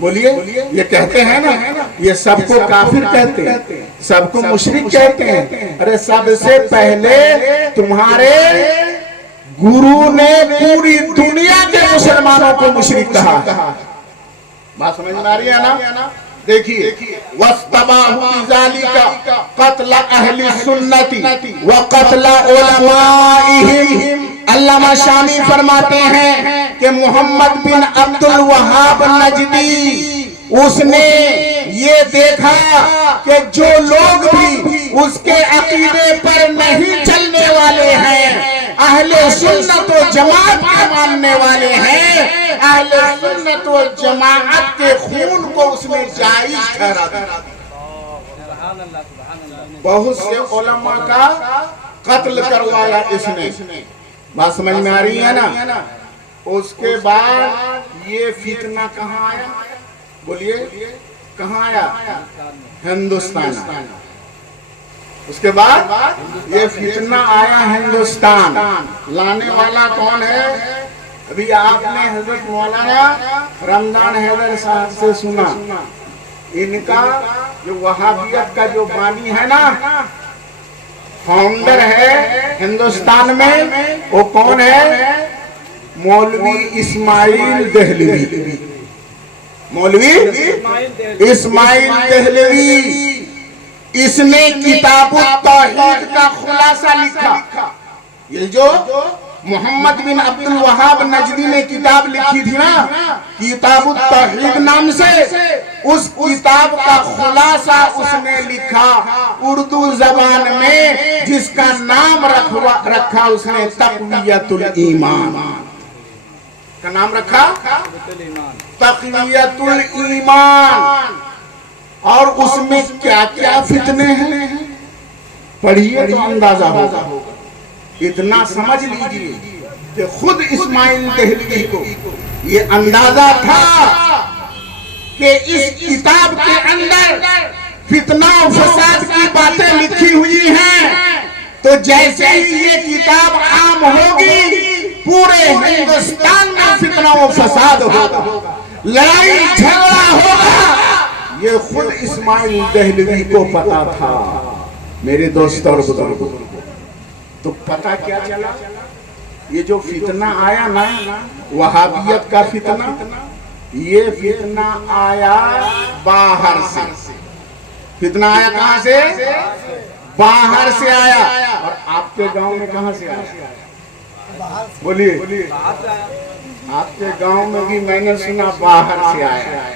بولیے یہ کہتے ہیں نا یہ سب کو کافر کہتے ہیں سب کو مشرک کہتے ہیں ارے سب سے پہلے تمہارے گرو نے پوری دنیا کے مسلمانوں کو مشرک کہا بات سمجھ میں آ رہی ہے نا دیکھیے وَاسْتَبَاهُ بِذَالِكَ قَتْلَ أَهْلِ السُّنَّةِ وَقَتْلَ عُلَمَائِهِمْ علامہ شامی فرماتے ہیں کہ محمد بن عبد الوہاب نجدی اس نے یہ دیکھا کہ جو لوگ بھی اس کے عقیدے پر نہیں چلنے والے ہیں اہل سنت و جماعت کے ماننے والے ہیں اہل سنت و جماعت کے خون کو اس نے جائز ٹھہرا دیا بہت سے علماء کا قتل کروایا اس نے بات سمجھ میں آ رہی ہے نا اس کے بعد یہ فتنہ کہاں آیا بولیے کہاں آیا ہندوستان اس کے بعد یہ فتنہ آیا ہندوستان لانے والا کون ہے ابھی آپ نے حضرت مولانا رمضان حیدر صاحب سے سنا ان کا جو وہابیت کا جو بانی ہے نا فاؤنڈر ہے ہندوستان میں وہ کون ہے مولوی اسماعیل دہلوی مولوی اسماعیل دہلوی اس نے کتاب التوحید کا خلاصہ لکھا یہ جو محمد بن عبد الوہاب نجدی نے کتاب لکھی تھی نا کتاب التوحید نام سے اس کتاب کا خلاصہ اس نے لکھا اردو زبان میں جس کا نام رکھا اس نے تقویت الایمان کا نام رکھا تقویت الایمان اور اس میں کیا کیا فتنے ہیں پڑھیے تو اندازہ ہوگا اتنا سمجھ لیجئے کہ خود اسماعیل دہلوی کو یہ اندازہ تھا کہ اس کتاب کے اندر فتنہ و فساد کی باتیں لکھی ہوئی ہیں تو جیسے ہی یہ کتاب عام ہوگی پورے ہندوستان میں فتنہ و فساد ہوگا لڑائی جھگڑا ہوگا یہ خود اسماعیل دہلوی کو پتا تھا میرے دوست اور بزرگوں تو پتا کیا چلا یہ جو فتنہ آیا نا وہابیت کا فتنہ یہ فتنہ آیا باہر سے فتنہ آیا کہاں سے باہر سے آیا اور آپ کے گاؤں میں کہاں سے آیا بولیے آپ کے گاؤں میں بھی میں نے سنا باہر سے آیا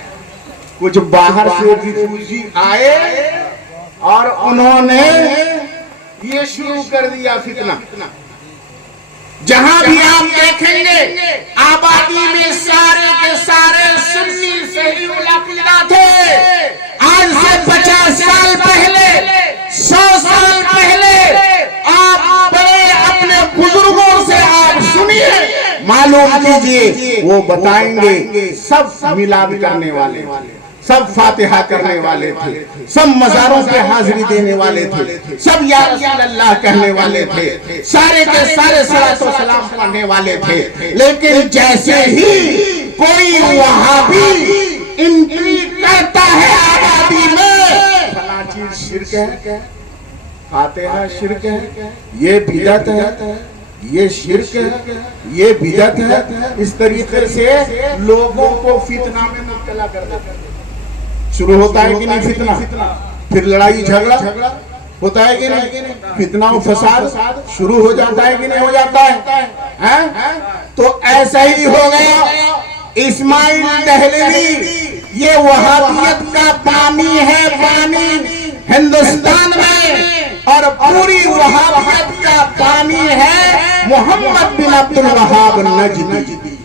کچھ باہر سے ریفیوجی آئے اور انہوں نے یہ شروع کر دیا فتنہ جہاں بھی آپ دیکھیں گے آبادی میں سارے کے سارے سنی صحیح العقیدہ تھے آج سے 50 سال پہلے 100 سال پہلے آپ بڑے اپنے بزرگوں سے آپ سنیے معلوم کیجئے وہ بتائیں گے سب میلاد کرنے والے سب فاتحہ کرنے والے تھے سب مزاروں پہ حاضری دینے والے تھے سب یا رسول اللہ کہنے والے تھے سارے کے سارے صلاۃ و سلام پڑھنے والے تھے لیکن جیسے ہی کوئی وہابی انٹری کرتا ہے آبادی میں فلاں چیز شرک ہے فاتحہ شرک ہے یہ بدعت ہے یہ شرک ہے یہ بدعت ہے اس طریقے سے لوگوں کو فتنہ میں مبتلا کر دیتے ہیں شروع ہوتا ہے کہ نہیں فتنہ پھر لڑائی جھگڑا ہوتا ہے کہ نہیں فتنہ و فساد شروع ہو جاتا ہے کہ نہیں ہو جاتا ہے تو ایسا ہی ہو گیا اسماعیل دہلوی یہ وہابیت کا بانی ہے بانی ہندوستان میں اور پوری وہابیت کا بانی ہے محمد بن عبد الوہاب نجدی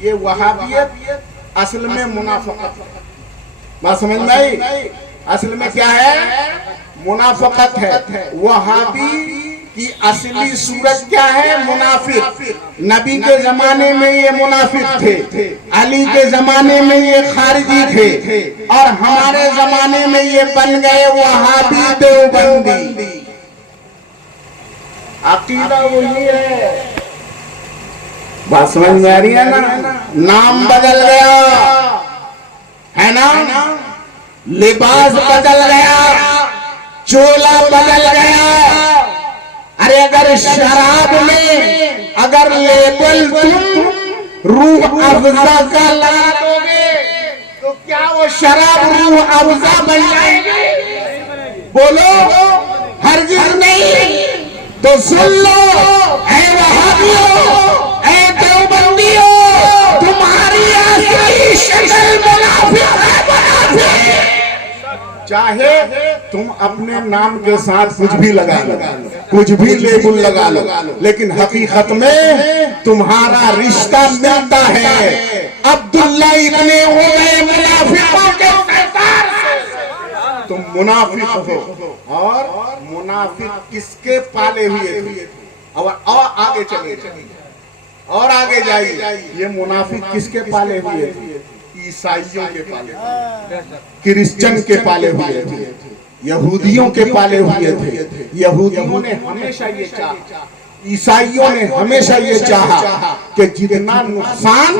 یہ وہابیت اصل میں منافقت بات سمجھ میں آئی اصل میں کیا ہے منافقت ہے وہابی کی اصلی صورت کیا ہے منافق نبی کے زمانے میں یہ منافق تھے علی کے زمانے میں یہ خارجی تھے اور ہمارے زمانے میں یہ بن گئے وہابی دیوبندی عقیدہ وہی ہے بات سمجھ میں آ رہی ہے نا نام بدل گیا لباس بدل گیا، چولا بدل گیا. ارے اگر شراب میں اگر لیبل تم روح افزا کا لگا دو گے تو کیا وہ شراب روح افزا بن جائے گی؟ بولو ہرگز نہیں. تو سن لو اے وہابیوں، اے دیوبندیوں، تمہاری اصلی شکل منافق ہے، منافق. چاہے تم اپنے نام کے ساتھ کچھ بھی لگا لو، کچھ بھی لیبل لگا لو، لیکن حقیقت میں تمہارا رشتہ ملتا ہے عبداللہ ابن ابی منافقوں کے سردار سے. تم منافق ہو. اور منافق کس کے پالے ہوئے تھے؟ اور آگے چلے اور آگے جائیے. یہ منافق کس کے پالے ہوئے تھے؟ عیسائیوں کے پالے ہوئے، کرسچن کے پالے ہوئے تھے، یہودیوں کے پالے ہوئے تھے. یہودیوں نے ہمیشہ یہ چاہا، عیسائیوں نے ہمیشہ یہ چاہا کہ جتنا نقصان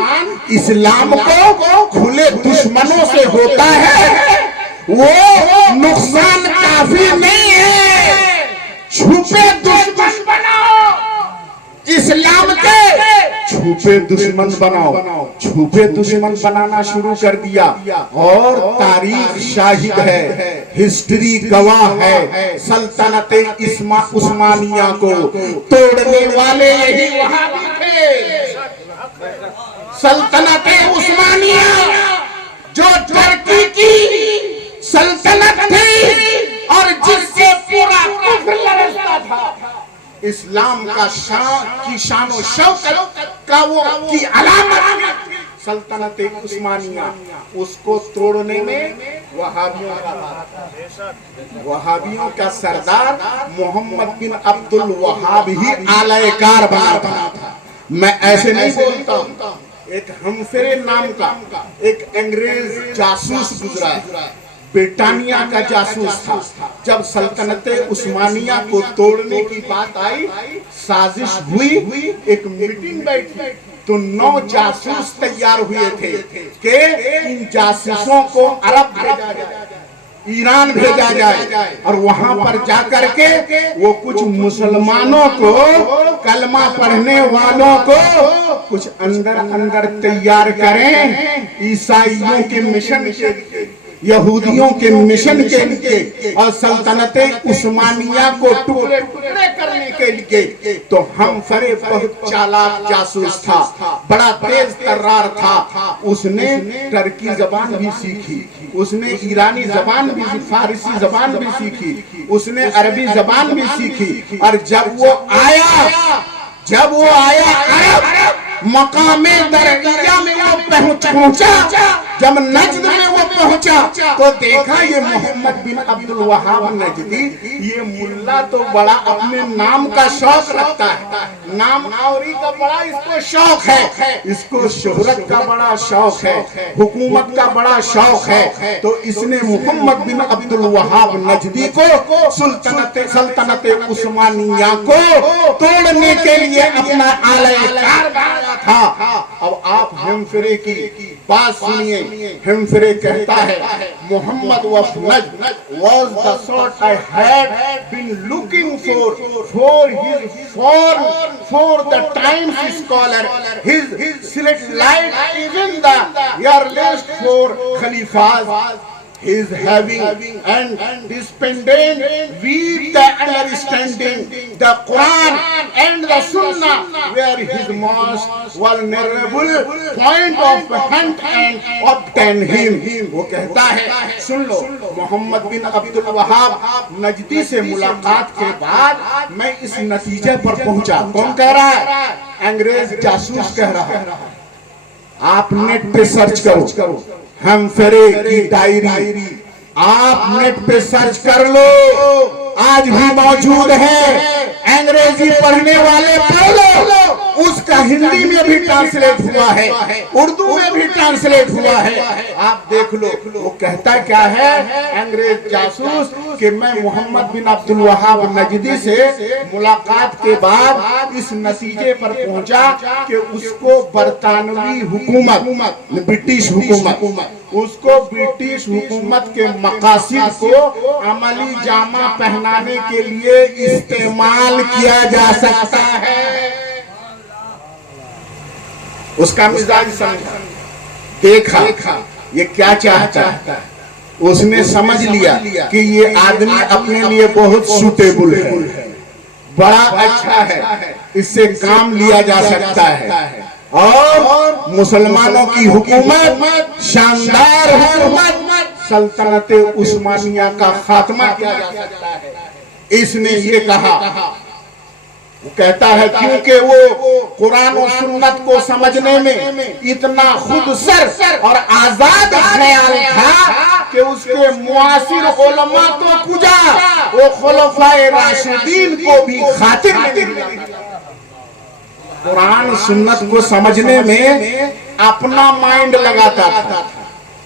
اسلام کو کھلے دشمنوں سے ہوتا ہے وہ نقصان کافی نہیں ہے، چھپے دشمن بناؤ اسلام کے، چھپے دشمن بناؤ. چھپے دشمن بنانا شروع کر دیا اور تاریخ شاہد ہے، ہسٹری گواہ ہے. سلطنت عثمانیہ کو توڑنے والے یہی وہابی تھے. سلطنت عثمانیہ جو ترکی کی سلطنت تھی اور جس سے پورا کفر لرزتا تھا، اسلام کا شان و شوکت کا وہ کی علامت سلطنت عثمانیہ، اس کو توڑنے میں وہابیوں کا سردار محمد بن عبد الوہاب ہی اعلی کار بنا تھا. میں ایسے نہیں بولتا ہوں. ایک ہمفرے نام کا ایک انگریز جاسوس گزرا ہے، برطانیہ کا جاسوس تھا. جب سلطنت عثمانیہ کو توڑنے کی بات آئی، سازش ہوئی، ایک میٹنگ بیٹھی تو 9 جاسوس تیار ہوئے تھے کہ ان جاسوسوں کو عرب بھیجا جائے، ایران بھیجا جائے اور وہاں پر جا کر کے وہ کچھ مسلمانوں کو، کلمہ پڑھنے والوں کو کچھ اندر تیار کریں عیسائیوں کے مشن کے لیے، یہودیوں کے مشن کے لیے اور سلطنت عثمانیہ کو ٹکڑے ٹکڑے کرنے کے لیے. تو ہم فرے بہت چالاک جاسوس تھا، بڑا تیز ترار تھا. اس نے ترکی زبان بھی سیکھی، اس نے ایرانی زبان بھی، فارسی زبان بھی سیکھی، اس نے عربی زبان بھی سیکھی. اور جب وہ آیا عرب مقام درعیہ میں وہ پہنچا، جب نجد میں وہ پہنچا تو دیکھا یہ محمد بن عبد الوہاب نجدی، یہ ملا تو بڑا اپنے نام کا شوق رکھتا ہے، نام آوری کا بڑا اس کو شوق ہے، اس کو شہرت کا بڑا شوق ہے، حکومت کا بڑا شوق ہے. تو اس نے محمد بن عبد الوہاب نجدی کو سلطنت عثمانیہ کو توڑنے کے لیے اپنا اعلی کار بنایا تھا. اب آپ ہمفرے کی بات سنیے. ہمفرے کہتا ہے محمد was the sort I had been looking for the Times scholar, his select light, even the earliest 4 Khalifas, his having and dependent with the understanding the Quran and the Sunnah were his most vulnerable point of hunt and obtain him. وہ کہتا ہے سن لو، محمد بن عبد الوہاب نجدی سے ملاقات کے بعد میں اس نتیجے پر پہنچا. کون کہہ رہا ہے؟ انگریز جاسوس کہہ رہا ہے. آپ نیٹ پہ سرچ کرو، ہمفرے کی ڈائری آپ نیٹ پہ سرچ کر لو، آج بھی موجود ہے. انگریزی پڑھنے والے پڑھ لو، اس کا ہندی میں بھی ٹرانسلیٹ ہوا ہے، اردو میں بھی ٹرانسلیٹ ہوا ہے. آپ دیکھ لو. وہ کہتا کیا ہے انگریز جاسوس کہ میں محمد بن عبد الوہاب نجدی سے ملاقات کے بعد اس نتیجے پر پہنچا کہ اس کو برطانوی حکومت، برٹش حکومت، اس کو برٹش حکومت کے مقاصد کو عملی جامہ پہنانے کے لیے استعمال کیا جا سکتا ہے۔ اس کا مزاج سمجھا، دیکھا یہ کیا چاہتا ہے، اس نے سمجھ لیا کہ یہ آدمی اپنے لیے بہت سوٹیبل ہے، بڑا اچھا ہے، اس سے کام لیا جا سکتا ہے اور مسلمانوں کی حکومت، شاندار حکومت، سلطنت عثمانیہ کا خاتمہ کیا جا سکتا ہے۔ اس نے یہ کہا، وہ کہتا ہے کیونکہ وہ قرآن و سنت کو سمجھنے میں اتنا خود سر اور آزاد خیال تھا کہ اس کے معاصر علماء تو کجا، وہ خلفائے راشدین کو بھی خاطر نہیں لاتا۔ قرآن سنت کو سمجھنے میں اپنا مائنڈ لگاتا تھا،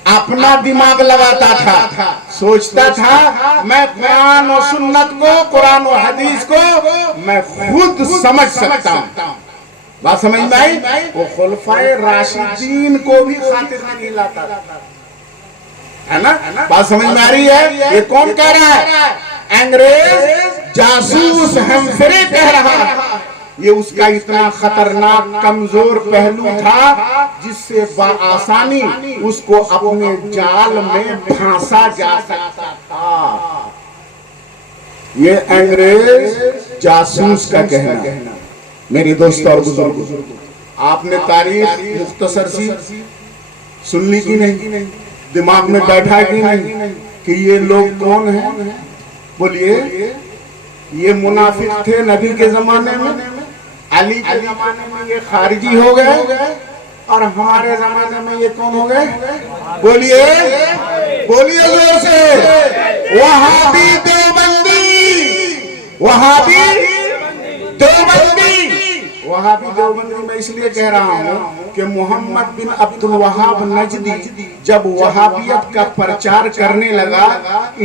اپنا دماغ لگاتا تھا، سوچتا تھا میں قرآن و سنت کو، قرآن و حدیث کو میں خود سمجھ سکتا ہوں۔ بات سمجھ میں آئی؟ وہ خلفائے راشدین کو بھی خاطر نہیں لاتا ہے نا؟ بات سمجھ میں آ رہی ہے؟ یہ کون کہہ رہا ہے؟ انگریز جاسوس ہمفرے کہہ رہا ہے۔ یہ اس کا اتنا خطرناک کمزور پہلو تھا جس سے بآسانی اس کو اپنے جال میں پھانسا جا سکتا تھا۔ یہ انگریز جاسوس کا کہنا۔ میری دوست اور بزرگ، آپ نے تاریخ مختصر سی سن لی کی نہیں؟ دماغ میں بیٹھا کی نہیں کہ یہ لوگ کون ہیں؟ بولیے، یہ منافق تھے نبی کے زمانے میں، علی کے زمانے میں یہ خارجی ہو گئے، اور ہمارے زمانے میں یہ کون ہو گئے؟ بولیے بولیے زور سے، وہابی دیوبندی، وہابی دیوبندی۔ وہابی دیوبندی میں اس لیے کہہ رہا ہوں کہ محمد بن عبد الوہاب نجدی جب وہابیت کا پرچار کرنے لگا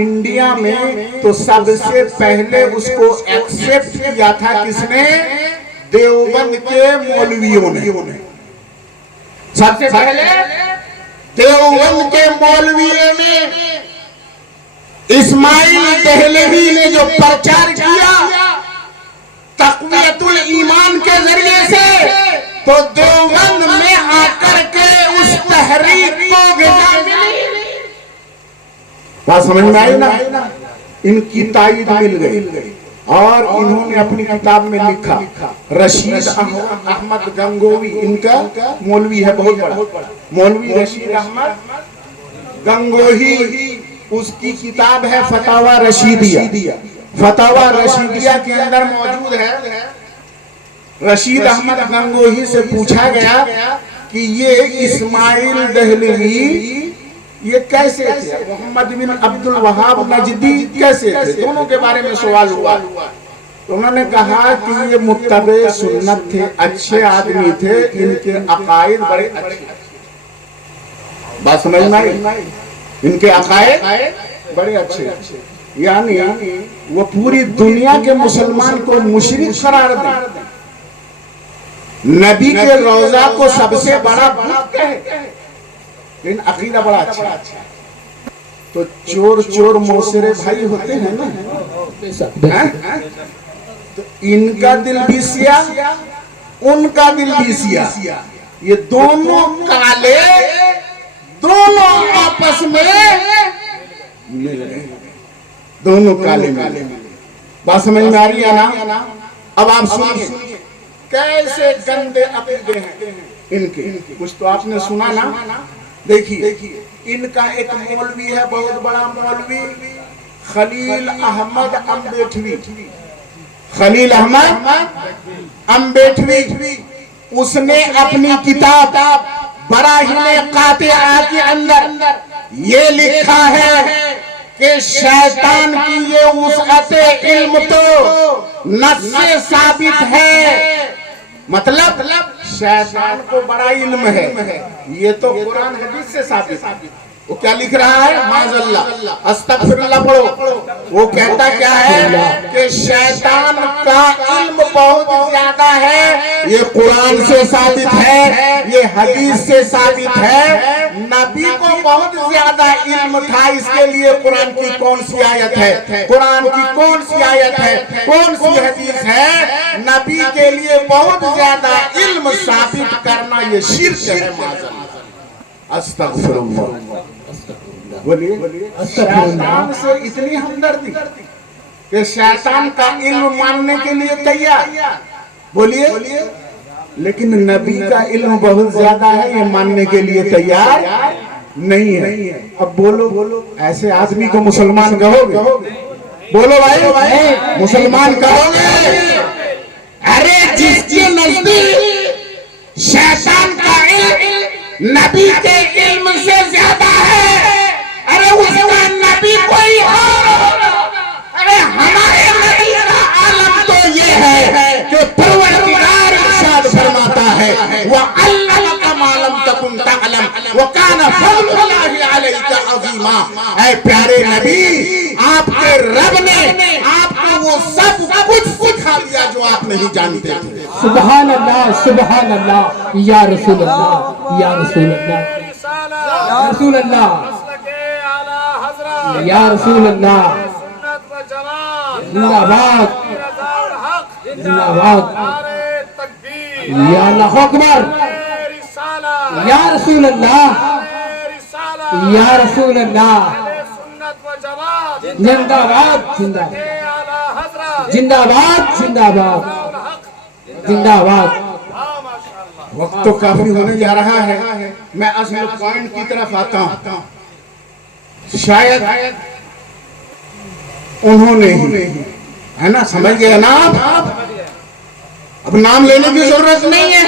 انڈیا میں، تو سب سے پہلے اس کو ایکسپٹ کیا تھا کس نے؟ دیوبند کے مولویوں نے۔ سب سے پہلے دیوبند کے مولویوں نے، اسماعیل دہلوی نے جو پرچار کیا تقویت الایمان کے ذریعے سے، تو دیوبند میں آ کر کے اس تحریک کو غذا ملی۔ بات سمجھ میں آئی نا؟ ان کی تائید مل گئی اور انہوں نے اپنی کتاب میں لکھا، رشید احمد گنگوہی ان کا مولوی ہے، بہت بڑا مولوی رشید احمد گنگوہی، اس کی کتاب ہے فتاوی رشیدیہ۔ فتاوی رشیدیہ کے اندر موجود ہے، رشید احمد گنگوہی سے پوچھا گیا کہ یہ اسماعیل دہلوی یہ کیسے تھے، محمد بن عبد الوہاب نجدی کیسے تھے، دونوں کے بارے میں سوال ہوا۔ انہوں نے کہا کہ یہ متبع سنت تھے، اچھے آدمی تھے، ان کے عقائد بڑے اچھے۔ بات سمجھ میں آئی؟ ان کے عقائد بڑے اچھے، یعنی وہ پوری دنیا کے مسلمان کو مشرک قرار دیں، نبی کے روضہ کو سب سے بڑا بت کہے، لیکن عقیدہ بڑا اچھا۔ تو چور چور موسرے بھائی ہوتے ہیں نا، تو ان کا دل بھی سیاہ، ان کا دل بھی سیاہ، یہ دونوں کالے، دونوں آپس میں مل گئے، دونوں کالے ملے۔ بات سمجھ میں آ رہی ہے نا؟ اب آپ سنیے کیسے گندے عقیدے ہیں ان کے، کچھ تو آپ نے سنا نا۔ دیکھیے ان کا ایک مولوی ہے، بہت بڑا مولوی، خلیل احمد امبیٹوی، خلیل احمد امبیٹوی، اس نے اپنی کتاب براہین قاطعہ کے اندر یہ لکھا ہے کہ شیطان کی یہ وسعت علم تو نص سے ثابت ہے، مطلب شیطان کو بڑا علم ہے، یہ تو قرآن حدیث سے ثابت ہے۔ وہ کیا لکھ رہا ہے؟ معاذ اللہ، استغفر اللہ پڑھو۔ وہ کہتا کیا ہے کہ شیطان کا علم بہت زیادہ ہے، یہ قرآن سے ثابت ہے، یہ حدیث سے ثابت ہے۔ نبی کو بہت زیادہ علم تھا، اس کے لیے قرآن کی کون سی آیت ہے، قرآن کی کون سی آیت ہے، کون سی حدیث ہے؟ نبی کے لیے بہت زیادہ علم ثابت کرنا یہ شرک ہے۔ معاذ اللہ، استغفر اللہ۔ بولیے شیطان سے اتنی ہمدردی کہ شیطان کا علم ماننے کے لیے تیار، بولیے، لیکن نبی کا علم بہت زیادہ ہے، یہ ماننے کے لیے تیار نہیں ہے۔ اب بولو ایسے آدمی کو مسلمان کہو گے؟ بولو بھائی مسلمان کہو گے؟ ارے جس کے نزدیک شیطان کا علم نبی کے علم سے زیادہ ہے، ارے اس کا نبی کوئی اور ہوگا۔ ارے ہمارے نبی کا عالم تو یہ ہے کہ پروردگار ارشاد فرماتا ہے وَعَلَّمَكَ مَا لَمْ تَكُنْ تَعْلَمْ وَكَانَ فَضْلُ اللَّهِ عَلَيْكَ عَظِيمًا۔ اے پیارے نبی، آپ کے رب نے آپ کو وہ سب کچھ سکھا دیا جو آپ نہیں جانتے تھے۔ سبحان اللہ، سبحان اللہ، یا رسول اللہ، یا رسول اللہ، یا رسول اللہ، یا رسول اللہ، زندہ باد، زندہ باد، یا اللہ اکبر، یا رسول اللہ، یا رسول اللہ، زندہ باد، زندہ باد، زندہ باد، زندہ باد، زندہ باد۔ وقت تو کافی ہونے جا رہا ہے، میں اصل پوائنٹ کی طرف آتا ہوں۔ شاید انہوں نے ہی، ہے نا، سمجھ گئے نا آپ؟ اب نام لینے کی ضرورت نہیں ہے۔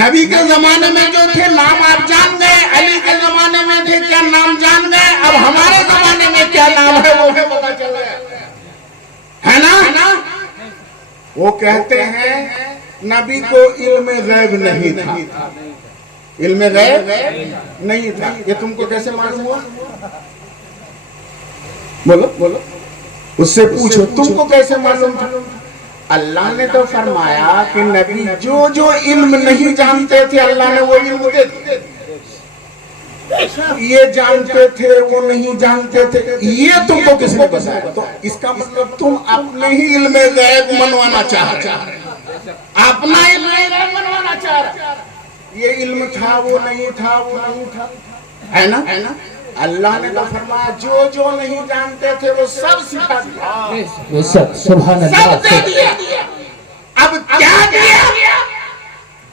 نبی کے زمانے میں جو تھے نام آپ جان گئے، علی کے زمانے میں تھے کیا نام جان گئے، اب ہمارے زمانے میں کیا نام ہے وہ بھی پتہ چل گیا ہے نا۔ وہ کہتے ہیں نبی کو علم غیب نہیں تھا، علم غیب نہیں تھا۔ یہ تم کو کیسے معلوم ہوا؟ بولو، اس سے پوچھو تم کو کیسے معلوم تھا؟ اللہ نے تو فرمایا کہ نبی جو علم نہیں جانتے تھے اللہ نے وہ علم دے دیا، یہ جانتے تھے وہ نہیں جانتے تھے، یہ تم کو کس نے بتایا؟ تو اس کا مطلب تم اپنے ہی علم غیب منوانا چاہ رہے، اپنا علم غیب منوانا چاہ رہے۔ یہ علم تھا وہ نہیں تھا، وہ نہیں تھا، ہے نا۔ اللہ نے تو فرمایا جو نہیں جانتے تھے وہ سب سکھا دیا، سبحان اللہ، سب دے دیا۔ اب کیا دیا؟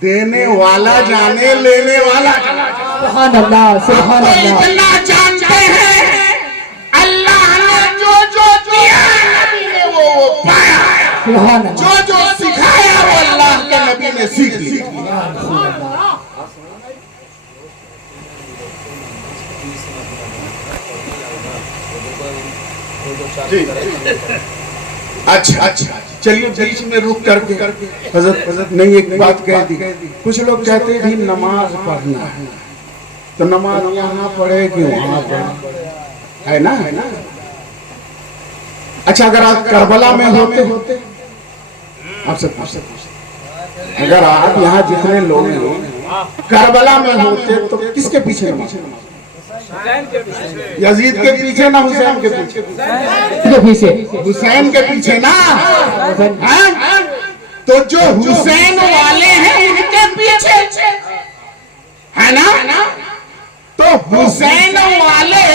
دینے والا جانے، لینے والا جانے۔ سبحان اللہ، سبحان اللہ۔ اتنا جانتے ہیں اللہ نے جو دیا نبی نے وہ پایا، سبحان اللہ، جو سکھایا وہ اللہ کے نبی نے سیکھ لیا۔ اچھا چلیے بیچ میں رک کر کے حضرت نے ایک بات کہہ دی۔ کچھ لوگ کہتے ہیں نماز پڑھنا ہے تو نماز یہاں پڑھے کہ وہاں پڑھے، ہے نا۔ اچھا اگر آپ کربلا میں ہوتے، آپ سے پوچھتے، اگر آپ یہاں جتنے لوگ ہیں کربلا میں ہوتے تو کس کے پیچھے نماز؟ یزید کے پیچھے نہ حسین کے پیچھے؟ حسین کے پیچھے نا۔ تو جو حسین والے ہیں ان کے پیچھے، ہے نا۔ تو حسین والے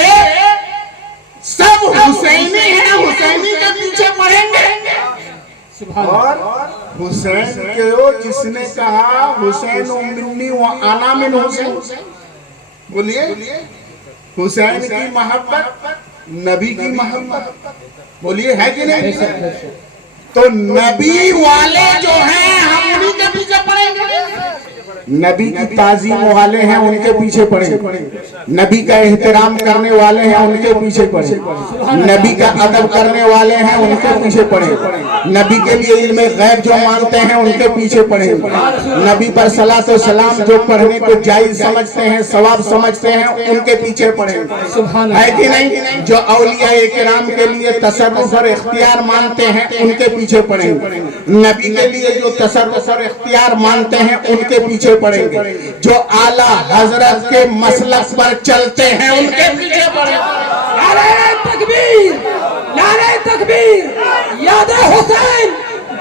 سب حسینی ہیں، حسینی کے پیچھے پڑھیں گے۔ اور حسین کے جس نے کہا حسین منی وانا من حسین، بولیے حسین کی محبت نبی کی محبت، بولیے ہے کہ نہیں؟ تو نبی والے جو ہیں ہم انہی کے پیچھے پڑیں گے۔ نبی کی تعظیم والے ہیں ان کے پیچھے پڑے، نبی کا احترام کرنے والے ہیں ان کے پیچھے پڑے، نبی کا ادب کرنے والے ہیں ان کے پیچھے پڑے، نبی کے لیے علم غیب جو مانتے ہیں ان کے پیچھے پڑے، نبی پر صلاۃ و سلام جو پڑھنے کو جائز سمجھتے ہیں، ثواب سمجھتے ہیں ان کے پیچھے پڑے، ہے کہ نہیں؟ جو اولیاء کرام کے لیے تصرف اور اختیار مانتے ہیں ان کے پیچھے پڑیں گے، نبی کے لیے جو تصرف اور اختیار مانتے ہیں ان کے پیچھے پڑیں گے، جو اعلیٰ حضرت کے مسلک پر چلتے ہیں ان کے پیچھے پڑیں گے۔ نعرہ تکبیر، نعرہ تکبیر، یاد حسین،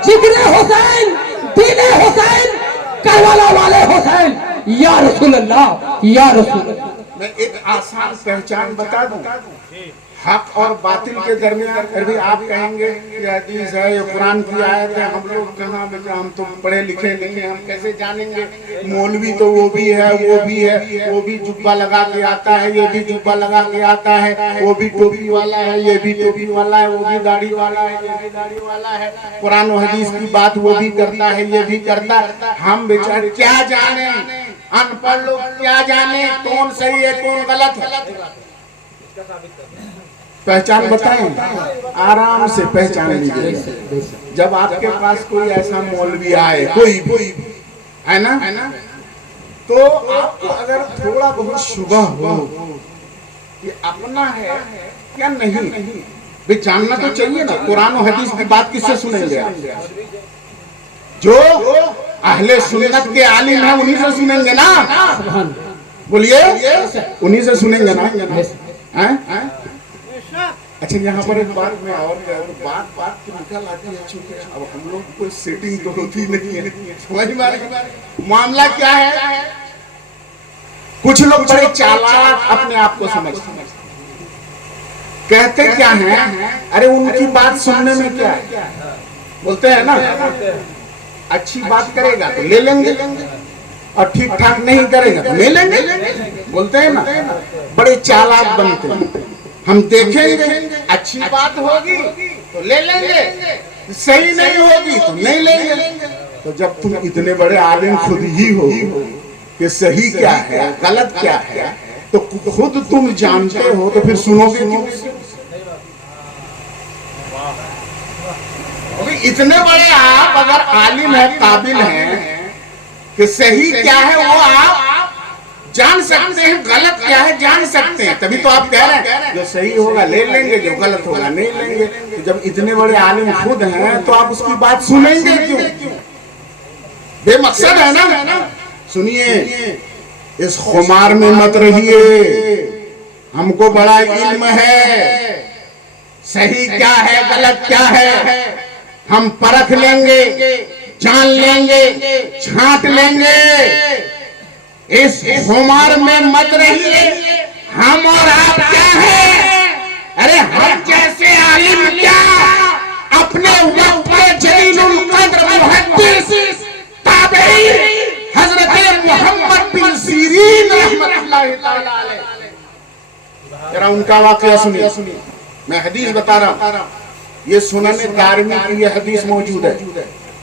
جگر حسین، دین حسین، کربلا والے حسین، یا رسول اللہ، یا رسول اللہ۔ میں ایک آسان پہچان بتا دوں، حق اور باطل کے درمیان، پھر بھی آپ کہیں گے یہ حدیث ہے، یہ قرآن کی آیت ہے، ہم لوگ کہاں بیٹا، ہم تو پڑھے لکھے نہیں ہیں، ہم کیسے جانیں گے؟ مولوی تو وہ بھی ہے، وہ بھی جبہ لگا کے آتا ہے، یہ بھی جبہ لگا کے آتا ہے، وہ بھی ٹوپی والا ہے، یہ بھی ٹوپی والا ہے، وہ بھی داڑھی والا ہے، یہ بھی داڑھی والا ہے، قرآن و حدیث کی بات وہ بھی کرتا ہے، یہ بھی کرتا ہے۔ ہم بیچارے کیا جانیں، ان پڑھ لوگ کیا جانیں کون صحیح ہے کون غلط ہے؟ پہچان بتائیں، آرام سے پہچان لیجیے۔ جب آپ کے پاس کوئی ایسا مولوی آئے، کوئی بھی ہے نا، تو آپ کو اگر تھوڑا بہت شبہ ہو کہ اپنا ہے یا نہیں، بھی جاننا تو چاہیے نا۔ قرآن و حدیث کی بات کس سے سنیں گے آپ؟ جو اہل سنت کے عالم ہیں انہی سے سنیں گے نا، بولیے انہی سے سنیں گے نا۔ اچھا یہاں پر ایک بات میں اور بات تو نکل آتی ہے، چونکہ اب ہم لوگ کوئی سیٹنگ تو ہوتی نہیں ہے، سمجھ میں آ رہی ہے؟ معاملہ کیا ہے، کچھ لوگ بڑے چالاک اپنے آپ کو سمجھتے ہیں، کہتے کیا ہیں، ارے ان کی بات سننے میں کیا ہے، بولتے ہیں نا اچھی بات کرے گا تو لے لیں گے اور ٹھیک ٹھاک نہیں کرے گا تو لے لیں گے، بولتے ہیں نا، بڑے چالاک بنتے ہیں۔ ہم دیکھیں گے اچھی بات ہوگی تو لے لیں گے، صحیح نہیں ہوگی تو نہیں لیں گے۔ تو جب تم اتنے بڑے عالم خود ہی ہو کہ صحیح کیا ہے غلط کیا ہے تو خود تم جانتے ہو تو پھر سنو گے کیوں؟ اتنے بڑے آپ اگر عالم ہیں، قابل ہیں کہ صحیح کیا ہے وہ آپ جان سکتے ہیں، غلط کیا ہے جان سکتے ہیں، تبھی تو آپ کہہ رہے ہیں جو صحیح ہوگا لے لیں گے، جو غلط ہوگا نہیں لیں گے۔ تو جب اتنے بڑے عالم خود ہیں تو آپ اس کی بات سنیں گے کیوں؟ بے مقصد ہے نا۔ سنیے، اس خمار میں مت رہیے، ہم کو بڑا علم ہے، صحیح کیا ہے غلط کیا ہے ہم پرکھ لیں گے، جان لیں گے، چھانٹ لیں گے۔ اس خمار میں مت رہیے، ہم اور آپ کیا ہیں؟ ارے ہم جیسے عالم کیا، اپنے وقت کے جلیل القدر محدث تابعی حضرت محمد بن سیرین رحمت اللہ تعالی علیہ، ذرا ان کا واقعہ سنیے۔ میں حدیث بتا رہا ہوں، یہ سنن دارمی کی یہ حدیث موجود ہے۔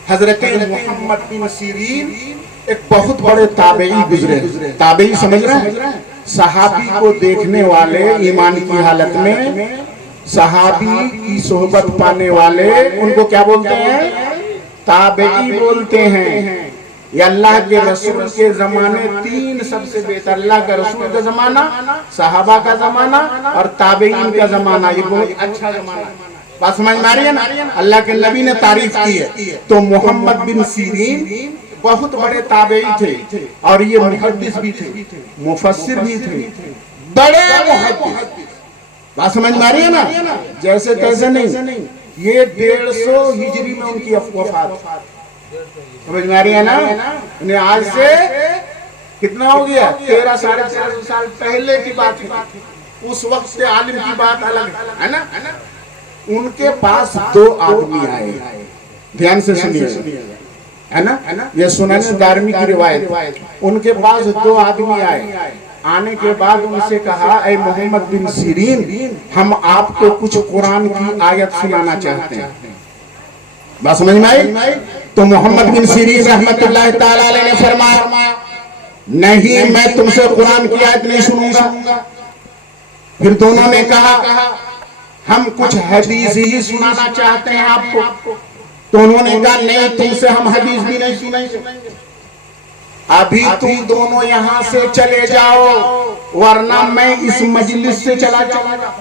حضرت محمد بن سیرین ایک بہت بڑے تابعی گزرے، تابعی سمجھ رہے ہیں؟ صحابی کو دیکھنے والے، ایمان کی حالت میں صحابی کی صحبت پانے والے، ان کو کیا بولتے ہیں؟ تابعی بولتے ہیں۔ یہ اللہ کے رسول کے زمانے تین سب سے بہتر، اللہ کا رسول کا زمانہ، صحابہ کا زمانہ اور تابعین کا زمانہ، یہ بہت اچھا زمانہ ہے۔ بات سمجھ میں آ رہی ہے نا؟ اللہ کے نبی نے تعریف کی ہے۔ تو محمد بن سیرین بہت بڑے تابعی تھے اور یہ محدث بھی تھے، مفسر بھی تھے، بڑے محدث۔ بات سمجھ میں آ رہی ہے نا؟ جیسے تیسے نہیں، یہ 150 ہجری میں ان کی وفات، سمجھ میں آ رہی ہے نا؟ انہیں آج سے کتنا ہو گیا، 13 ساڑھے 1300 سال پہلے کی بات ہے۔ اس وقت سے عالم کی بات الگ ہے نا۔ ان کے پاس 2 آدمی آئے، دھیان سے سنیے، ہے نا، یہ سنن دارمی کی روایت۔ ان کے پاس 2 آدمی آئے، آنے کے بعد ان سے کہا اے محمد بن سیرین، ہم آپ کو کچھ قرآن کی آیت سنانا چاہتے ہیں۔ بات سمجھ میں آئی؟ تو محمد بن سیرین رحمت اللہ تعالی علیہ نے فرمایا نہیں میں تم سے قرآن کی آیت نہیں سنوں گا. پھر دونوں نے کہا ہم کچھ حدیث ہی سنانا چاہتے ہیں آپ کو. تو انہوں نے کہا نہیں تم سے ہم حدیث بھی نہیں سنیں گے. ابھی تم دونوں یہاں سے چلے جاؤ ورنہ میں اس مجلس سے چلا جاؤں گا.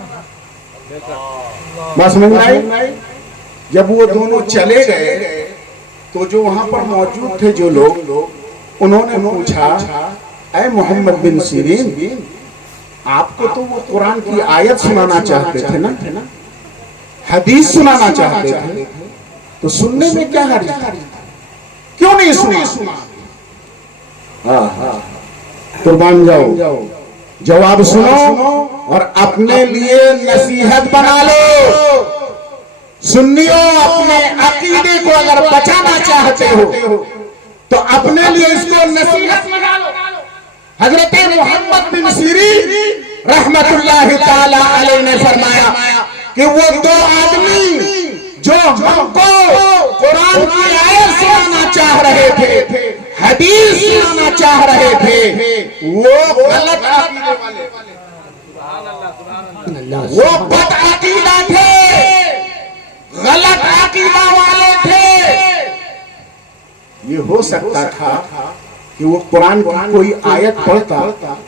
بس سمجھ میں آئی. جب وہ دونوں چلے گئے تو جو وہاں پر موجود تھے جو لوگ انہوں نے پوچھا اے محمد بن سیرین آپ کو تو وہ قرآن کی آیت سنانا چاہتے تھے نا, حدیث سنانا چاہتے تھے, تو سننے میں کیا حرج تھا, کیوں نہیں سنا؟ قربان جاؤ, جواب سنو اور اپنے لیے نصیحت بنا لو. سنیو اپنے عقیدے کو اگر بچانا چاہتے ہو تو اپنے لیے اس کو نصیحت بنا لو. حضرت محمد بن سیرین رحمت اللہ تعالی علیہ نے فرمایا کہ وہ دو آدمی جو ہم کو قرآن کی آیت سنانا چاہ رہے تھے, حدیث سنانا چاہ رہے تھے, وہ غلط عقیدے والے, وہ بد عقیدہ تھے, غلط عقیدہ والے تھے. یہ ہو سکتا تھا کہ وہ قرآن کی کوئی آیت پڑھتا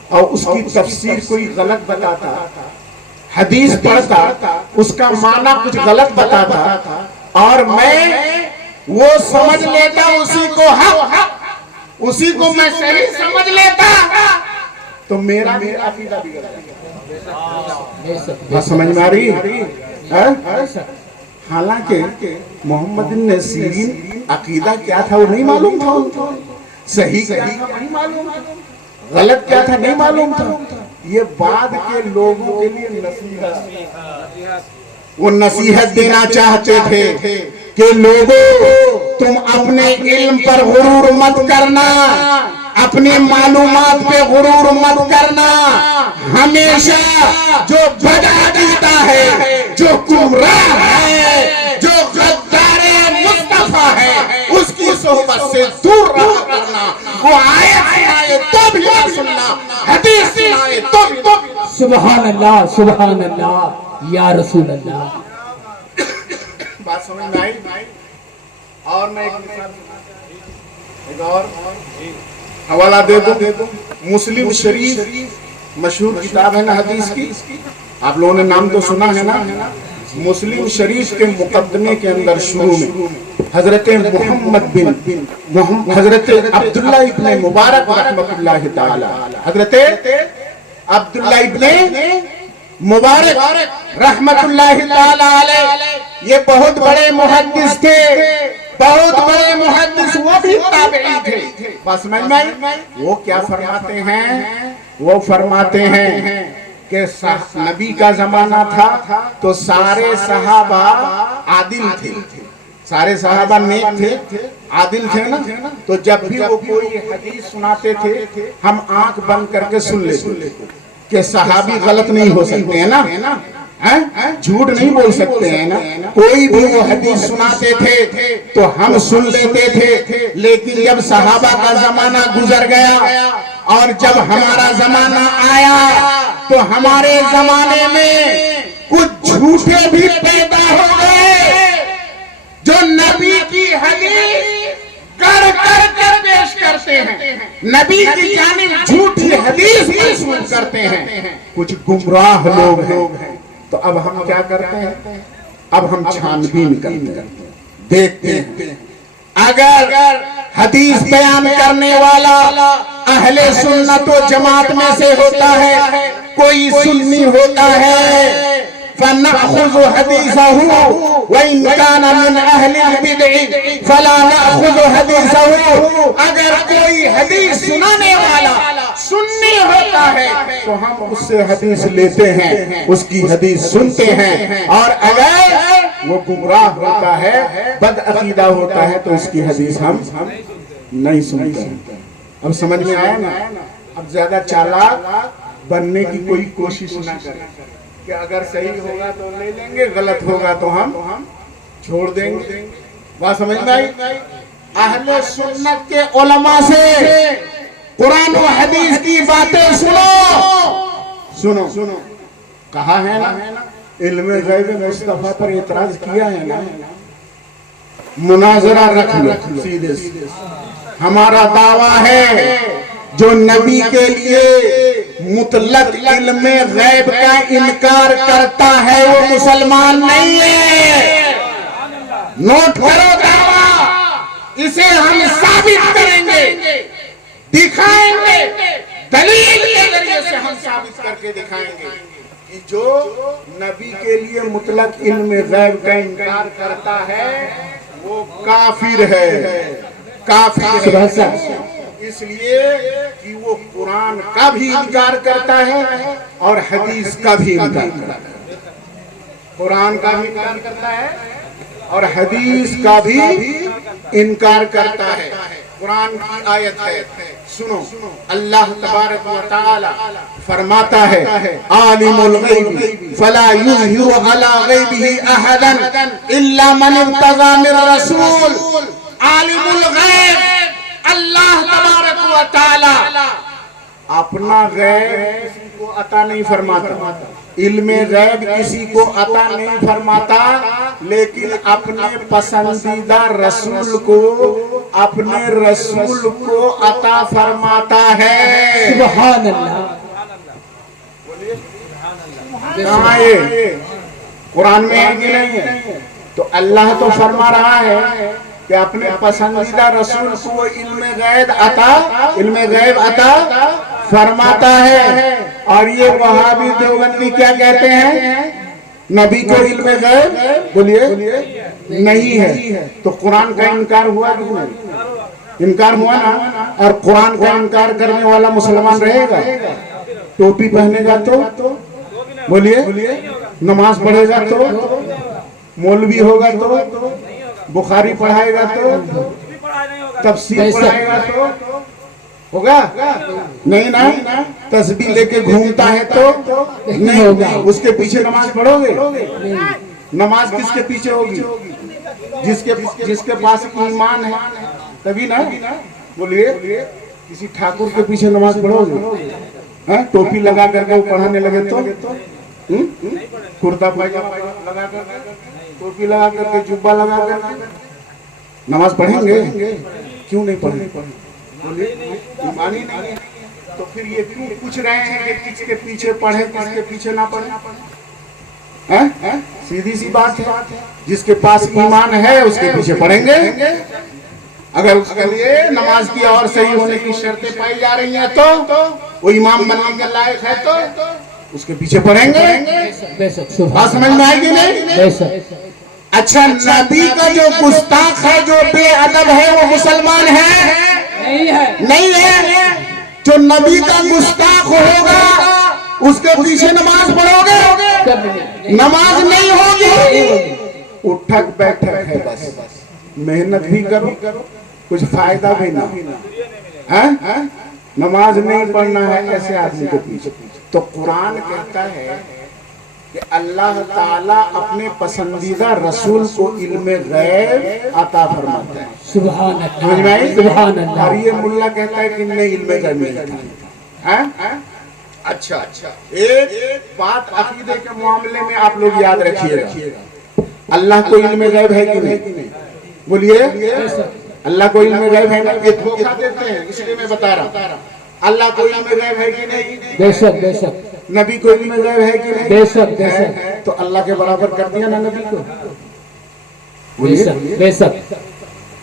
اور اس کی تفسیر کوئی غلط بتاتا, حدیث پڑھتا اس کا معنی کچھ غلط بتاتا اور میں وہ سمجھ لیتا اسی کو حق, اسی کو میں صحیح سمجھ لیتا تو میرا عقیدہ بگڑ جاتا. سمجھ میں آ رہی؟ حالانکہ محمد بن سیرین عقیدہ کیا تھا وہ نہیں معلوم تھا, صحیح کیا تھا نہیں معلوم تھا, غلط کیا تھا نہیں معلوم تھا. یہ بعد کے لوگوں کے لیے نصیحت, وہ نصیحت دینا چاہتے تھے کہ لوگوں تم اپنے علم پر غرور مت کرنا, اپنی معلومات پہ غرور مت کرنا. ہمیشہ جو بد عقیدہ ہے, جو گمراہ ہے, جو غدار مصطفیٰ ہے, اس کی صحبت سے دور رہا کرنا. وہ آیت سنائے تو بھی نہ سننا, حدیث سنائے تو بھی. سبحان اللہ, سبحان اللہ, یا رسول اللہ. بات سمجھ میں آئی؟ اور میں ایک اور حوالہ دے دوں. مسلم شریف مشہور کتاب ہے نا حدیث کی, آپ لوگوں نے نام تو سنا ہے نا. مسلم شریف کے مقدمے کے اندر شروع میں حضرت محمد بن حضرت عبداللہ ابن مبارک رحمت اللہ تعالی, حضرت عبداللہ ابن مبارک رحمت اللہ تعالی علیہ, یہ بہت بڑے محدث تھے, بہت بڑے محدث, وہ بھی تابعی تھے. بس وہ کیا فرماتے ہیں؟ وہ فرماتے ہیں کہ نبی کا زمانہ تھا تو سارے صحابہ عادل تھے, سارے صحابہ نیک تھے, عادل تھے نا. تو جب بھی وہ کوئی حدیث سناتے تھے ہم آنکھ بند کر کے سن لیتے کہ صحابی غلط نہیں ہو سکتے ہیں نا, جھوٹ نہیں بول سکتے ہیں نا. کوئی بھی وہ حدیث سناتے تھے تو ہم سن لیتے تھے. لیکن جب صحابہ کا زمانہ گزر گیا اور جب ہمارا زمانہ آیا تو ہمارے زمانے میں کچھ جھوٹے بھی پیدا ہو گئے جو نبی کی حدیث کر پیش کرتے ہیں, نبی کی جانب جھوٹی حدیث منسوب کرتے ہیں. کچھ گمراہ لوگ ہیں. تو اب ہم کیا کرتے ہیں؟ اب ہم چھان بین کرتے ہیں, دیکھتے ہیں اگر حدیث بیان کرنے والا اہل سنت و جماعت میں سے ہوتا ہے, کوئی سنی ہوتا ہے, فنأخذ حدیثه وإن كان من أهل البدع فلا نأخذ حدیثه. اگر کوئی حدیث سنانے والا سنی ہوتا ہے تو ہم اس سے حدیث لیتے ہیں, اس کی حدیث سنتے ہیں. اور اگر وہ گمراہ ہوتا ہے, بد عقیدہ ہوتا ہے, تو اس کی حدیث ہم نہیں سنتے ہیں. اب سمجھ میں آیا نا؟ اب زیادہ چالاک بننے کی کوئی کوشش نہ کریں کہ اگر صحیح ہوگا تو لے لیں گے, غلط ہوگا تو ہم چھوڑ دیں گے. بات سمجھ میں آئی؟ اہل سنت کے علماء سے قرآن و حدیث کی باتیں سنو سنو کہا ہے نا علم غیب مصطفیٰ پر اعتراض کیا ہے نا، مناظرہ رکھ لو سیدھے سیدھے۔ ہمارا دعویٰ ہے جو نبی کے لیے مطلق علم غیب کا انکار کرتا ہے وہ مسلمان نہیں ہے۔ نوٹ کرو دعویٰ، اسے ہم ثابت کریں گے، دکھائیں گے، دلیل کے ذریعے سے ہم ثابت کر کے دکھائیں گے کہ جو نبی کے لیے مطلق علم غیب کا انکار کرتا ہے وہ کافر ہے، کافر ہے، اس لیے کہ وہ قرآن کا بھی انکار کرتا ہے اور حدیث کا بھی انکار کرتا ہے، قرآن کا بھی انکار کرتا ہے اور حدیث کا بھی انکار کرتا ہے۔ قرآن کی آیت ہے، سنو، اللہ تبارک و تعالی فرماتا ہے عالم الغیب فلا یظہر علی غیبہ احدا الا من ارتضی من رسول۔ عالم الغیب اللہ تبارک و تعالی اپنا غیب کسی کو عطا نہیں فرماتا، علم غیب کسی کو عطا نہیں فرماتا، لیکن اپنے پسندیدہ رسول کو، اپنے رسول کو عطا فرماتا ہے۔ سبحان اللہ، کہاں ہے؟ قرآن میں ہے کہ نہیں ہے؟ تو اللہ تو فرما رہا ہے کہ اپنے پسندیدہ رسول کو علم غیب عطا فرماتا ہے۔ اور یہ وہابی دیوبندی کیا کہتے ہیں؟ نبی کو علم غیب بولیے نہیں ہے۔ تو قرآن کا انکار ہوا کہ نہیں؟ انکار ہوا نا۔ اور قرآن کا انکار کرنے والا مسلمان رہے گا؟ ٹوپی پہنے گا تو بولیے، نماز پڑھے گا تو، مولوی ہوگا تو، بخاری پڑھائے گا تو، تفسیر پڑھائے گا تو ہوگا نہیں نا؟ تسبیح لے کے گھومتا ہے تو نہیں ہوگا۔ اس کے پیچھے نماز پڑھو گے؟ نماز کس کے پیچھے ہوگی؟ جس کے پاس ایمان ہے تبھی نا۔ بولیے، کسی ٹھاکر کے پیچھے نماز پڑھو گے؟ ٹوپی لگا کر کے وہ پڑھانے لگے تو، کرتا پائجامہ لگا کر کے، ٹوپی لگا کر کے، جبہ لگا کر کے نماز پڑھیں گے؟ کیوں نہیں پڑھیں؟ ایمان ہی نہیں ہے تو پھر یہ کیوں پوچھ رہے ہیں کہ کس کے پیچھے پڑھیں، کس کے پیچھے نہ پڑھیں؟ سیدھی سی بات ہے، جس کے پاس ایمان ہے اس کے پیچھے پڑھیں گے۔ اگر اس کے لیے نماز کی اور صحیح ہونے کی شرطیں پائی جا رہی ہیں تو، وہ امام بننے کے لائق ہے تو اس کے پیچھے پڑھیں گے۔ بات سمجھ میں آئے گی نہیں؟ اچھا، نبی کا جو گستاخ ہے، جو بے ادب ہے، وہ مسلمان ہے؟ نہیں ہے۔ جو نبی کا گستاخ ہوگا اس کے پیچھے نماز پڑھو گے؟ نماز نہیں ہوگی، اٹھک بیٹھک ہے بس، محنت بھی کرو، کچھ فائدہ بھی نہ، نماز نہیں پڑھنا ہے ایسے آدمی کے پیچھے۔ تو قرآن کہتا ہے کہ اللہ تعالیٰ اپنے پسندیدہ رسول کو علم غیب عطا فرماتا ہے۔ سبحان اللہ، سبحان اللہ۔ اور یہ ملا کہتا ہے کہ نہیں، علم غیب نہیں تھا۔ اچھا، ایک بات عقیدے کے معاملے میں آپ لوگ یاد رکھیے گا، اللہ کو علم غیب ہے کہ نہیں؟ بولیے، اللہ کو علم غیب ہے؟ یہ دھوکہ دیتے ہیں، اس لیے میں بتا رہا ہوں۔ اللہ کو علم غیب ہے کہ نہیں؟ بے شک، بے شک۔ نبی کو علم غیب ہے کہ نہیں؟ بے شک، بے شک۔ تو اللہ کے برابر کر دیا نا نبی کو؟ بے شک، بے شک۔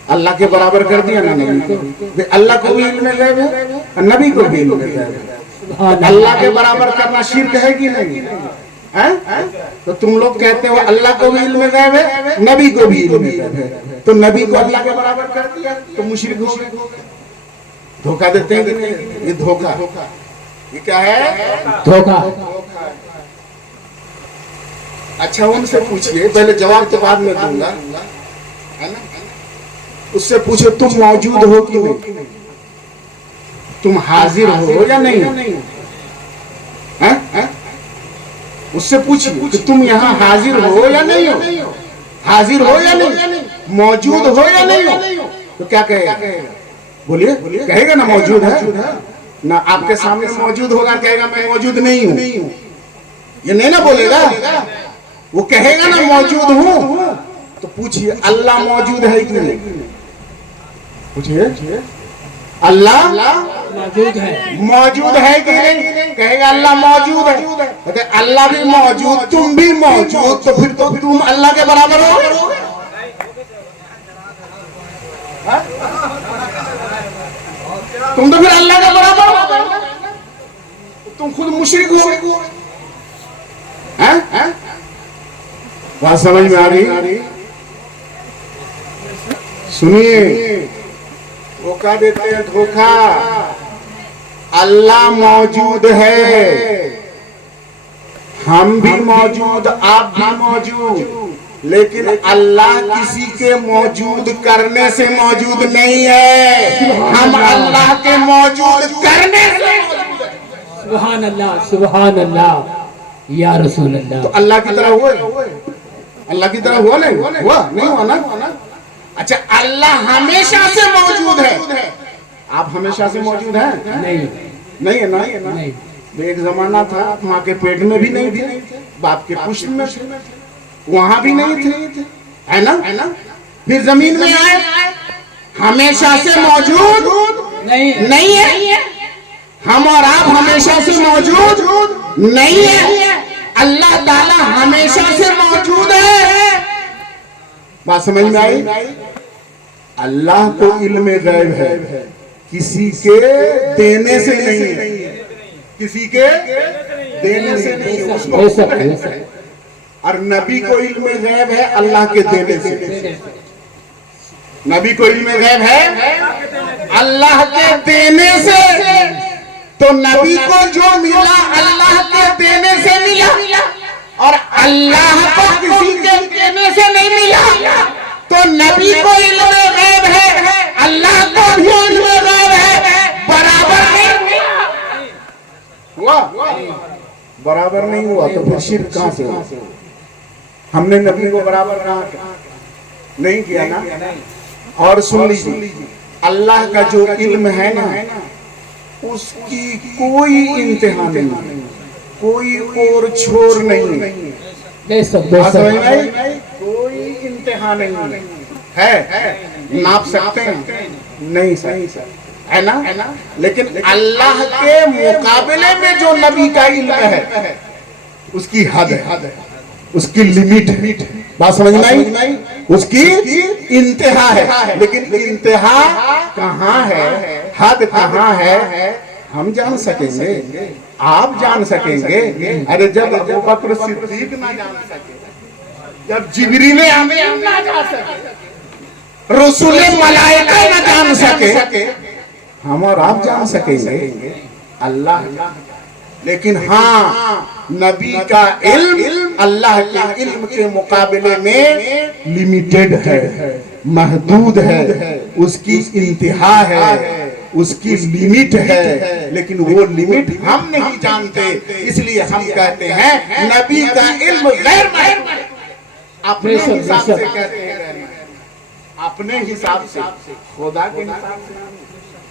اللہ کے برابر کر دیا نا نبی کو؟ اللہ کو بھی علم غیب ہے، نبی کو بھی علم غیب ہے۔ اللہ کے برابر کرنا شرک ہے کہ نہیں؟ تو تم لوگ کہتے ہو اللہ کو بھی علم غیب ہے، نبی کو بھی علم غیب ہے، تو نبی کو اللہ کے برابر کر دیا تو مشرک ہو گئے۔ دھوکہ دیتے ہیں کہ نہیں؟ یہ دھوکہ، یہ کیا ہے؟ دھوکہ۔ اچھا، ان سے پوچھئے، پہلے جواب تو بعد میں دوں گا، اس سے پوچھو تم موجود ہو کہ نہیں؟ تم حاضر ہو یا نہیں؟ اس سے پوچھئے کہ تم یہاں حاضر ہو یا نہیں ہو؟ حاضر ہو یا نہیں؟ موجود ہو یا نہیں ہو؟ تو کیا کہے گا؟ بولیے کہے گا نا موجود ہے نہ آپ کے سامنے موجود ہوگا کہے گا میں موجود نہیں ہوں یہ نہیں نا بولے گا وہ کہے گا نا موجود ہوں تو پوچھئے اللہ موجود ہے کہ نہیں پوچھئے اللہ موجود ہے کہ نہیں کہے گا اللہ موجود ہے کہتے اللہ بھی موجود تم بھی موجود تو پھر تو تم اللہ کے برابر ہو تم تو پھر اللہ کے برابر ہو تم خود مشرک ہو بات سمجھ میں آ رہی سنیے وہ کہہ دیتے ہیں دھوکہ اللہ موجود ہے ہم بھی موجود آپ بھی موجود لیکن اللہ کسی کے موجود کرنے سے موجود نہیں ہے ہم اللہ کے موجود کرنے سے موجود ہیں سبحان اللہ یا رسول اللہ تو اللہ کی طرح ہوئے اللہ کی طرح ہوا نہیں ہوا نا اچھا اللہ ہمیشہ سے موجود ہے آپ ہمیشہ سے موجود ہیں نہیں ہے نا ایک زمانہ تھا ماں کے پیٹ میں بھی نہیں تھے باپ کے پشت میں وہاں بھی نہیں تھے ہے نا پھر زمین میں آئے ہمیشہ سے موجود نہیں ہے ہم اور آپ ہمیشہ سے موجود نہیں ہے اللہ تعالی ہمیشہ سے موجود ہے بات سمجھ میں آئی اللہ کو علم غیب ہے کسی کے دینے سے نہیں کسی کے دینے سے نہیں اس کو اور نبی کو علم غیب ہے اللہ کے دینے سے نبی کو علم غیب ہے اللہ کے دینے سے تو نبی کو جو ملا اللہ کے دینے سے ملا اور اللہ کو کسی کے دینے سے نہیں ملا تو نبی کو علم غیب ہے اللہ کو بھی علم غیب ہے برابر نہیں ہوا برابر نہیں ہوا تو پھر شرک کہاں سے ہوا ہم نے نبی کو برابر کہاں نہیں کیا نا اور سن لیجیے اللہ کا جو علم ہے نا اس کی کوئی انتہا نہیں کوئی اور چھوڑ نہیں کوئی انتہا نہیں ہے ناپ سکتے ہیں نہیں ہے نا لیکن اللہ کے مقابلے میں جو نبی کا علم ہے اس کی حد ہے اس کی لیمٹ بات سمجھ میں آئی اس کی انتہا ہے لیکن انتہا کہاں ہے حد کہاں ہے ہم جان سکیں گے آپ جان سکیں گے ارے جب ابو بکر صدیق نہ جان سکے جب جبریل امین نہ جان سکے رسول ملائکہ نہ جان سکے ہم اور آپ جان سکیں گے اللہ لیکن ہاں نبی کا علم اللہ کے علم کے مقابلے میں لیمیٹڈ ہے محدود ہے اس کی انتہا ہے اس کی لیمٹ ہے لیکن وہ لیمٹ ہم نہیں جانتے اس لیے ہم کہتے ہیں نبی کا علم غیر محدود ہے اپنے حساب سے کہتے ہیں اپنے حساب سے خدا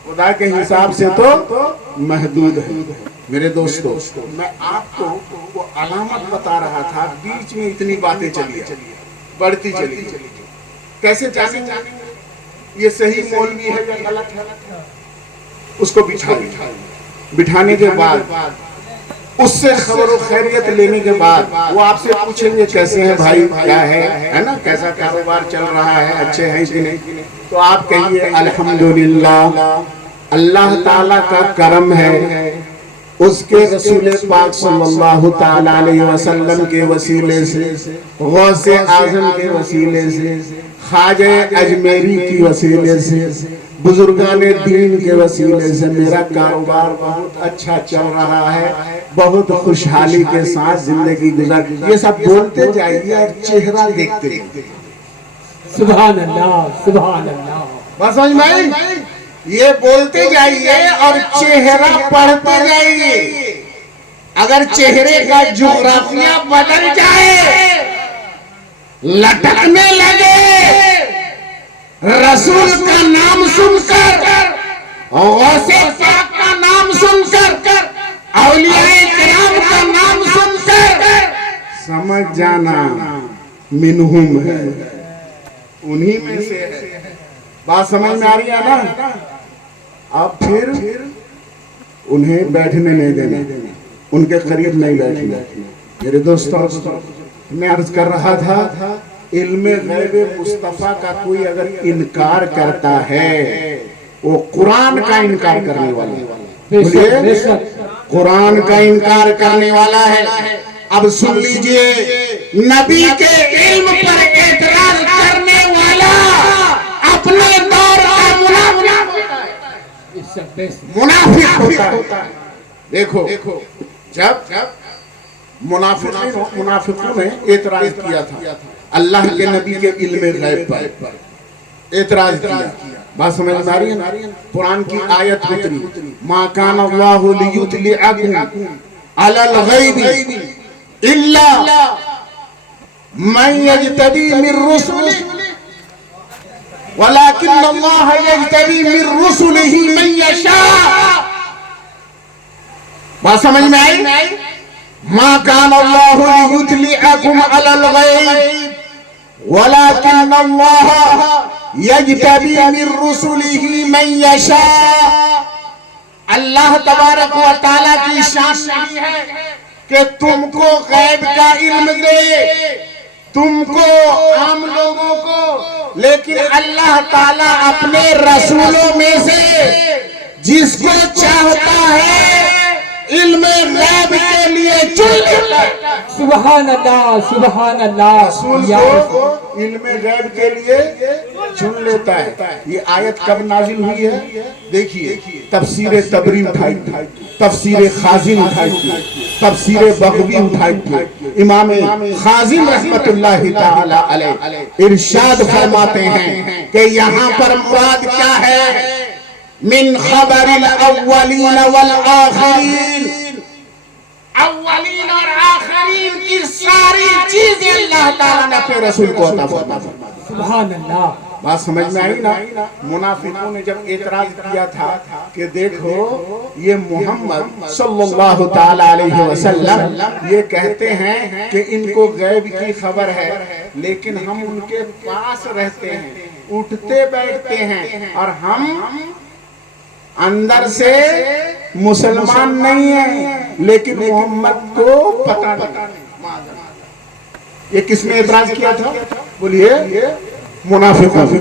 خدا کے حساب سے تو محدود ہے میرے دوستو میں آپ کو وہ علامت بتا رہا تھا بیچ میں اتنی باتیں چلی بڑھتی چلی کیسے جانیں یہ صحیح مولوی ہے یا غلط ہے اس کو بٹھانے کے بعد اس سے خبر و خیریت لینے کے بعد وہ آپ سے پوچھیں گے کیسے ہیں بھائی کیا ہے نا کیسا کاروبار چل رہا ہے اچھے ہیں کہ نہیں تو آپ کہیے الحمدللہ اللہ تعالیٰ کا کرم ہے اس کے رسول پاک صلی اللہ تعالیٰ علیہ وسلم کے وسیلے سے غوث اعظم کے وسیلے سے خواجہ اجمیری کی وسیلے سے بزرگان دین کے وسیلے سے میرا کاروبار بہت اچھا چل رہا ہے بہت خوشحالی کے ساتھ زندگی گزر یہ سب بولتے جائیے اور چہرہ دیکھتے جائیے سبحان اللہ سبحان اللہ بس سمجھ میں آئی یہ بولتے جائیے اور چہرہ پڑھتے جائیے اگر چہرے کا جغرافیہ بدل جائے لٹکنے لگے رسول کا نام سن کر اور غوث پاک کا نام سن کر اولیاء کرام کا نام سن کر سمجھ جانا منہم ہے، انہی میں سے ہے۔ بات سمجھ میں آ رہی ہے نا؟ اب پھر انہیں بیٹھنے نہیں دینا، ان کے قریب نہیں بیٹھنا۔ میرے دوستوں، میں عرض کر رہا تھا علم غیب مصطفیٰ کا کوئی اگر انکار کرتا ہے وہ قرآن کا انکار کرنے والا ہے، قرآن کا انکار کرنے والا ہے۔ اب سن لیجئے، نبی کے علم پر اعتراض کرنے والا اپنے دور کا منافق ہوتا ہے۔ دیکھو جب منافقوں نے اعتراض کیا تھا اللہ کے نبی کے علم غیب پر اعتراض کیا، بات سمجھ میں آ رہی ہے؟ قرآن کی آیت اتری ما کان اللہ لیطلعکم علی الغیب الا من یجتبی من رسلہ ولکن اللہ یجتبی من رسلہ من یشاء۔ بات سمجھ میں آئی؟ ما کان اللہ لیطلعکم علی الغیب ولکن اللہ یجتبی من رسلہ من یشاء۔ اللہ تبارک و تعالیٰ کی شان نہیں ہے کہ تم کو غیب کا علم دے، تم کو عام لوگوں کو، لیکن اللہ تعالیٰ اپنے رسولوں میں سے جس کو چاہتا ہے علم غیب کے لیے چن لیتا ہے۔ سبحان اللہ، سبحان اللہ۔ رسول کو علم غیب کے لیے چن لیتا ہے۔ یہ آیت کب نازل ہوئی ہے؟ دیکھیے، تفسیر تبری اٹھائی تھی، تفسیر خازن اٹھائی تھی، تفسیر بغوی اٹھائی تھی۔ امام خازن رحمت اللہ تعالی علیہ ارشاد فرماتے ہیں کہ یہاں پر مراد کیا ہے؟ من خبر الاولین والآخرین، اولین اور آخرین کی ساری چیزیں اللہ تعالیٰ نے اپنے رسول کو عطا فرمائی۔ سبحان اللہ۔ بات سمجھ میں آئی نا؟ منافقوں نے جب اعتراض کیا تھا کہ دیکھو یہ محمد صلی اللہ تعالی علیہ وسلم یہ کہتے ہیں کہ ان کو غیب کی خبر ہے، لیکن ہم ان کے پاس رہتے ہیں، اٹھتے بیٹھتے ہیں، اور ہم اندر سے مسلمان نہیں ہیں، لیکن محمد کو پتہ نہیں۔ یہ کس نے اعتراض کیا تھا؟ بولیے، منافقوں نے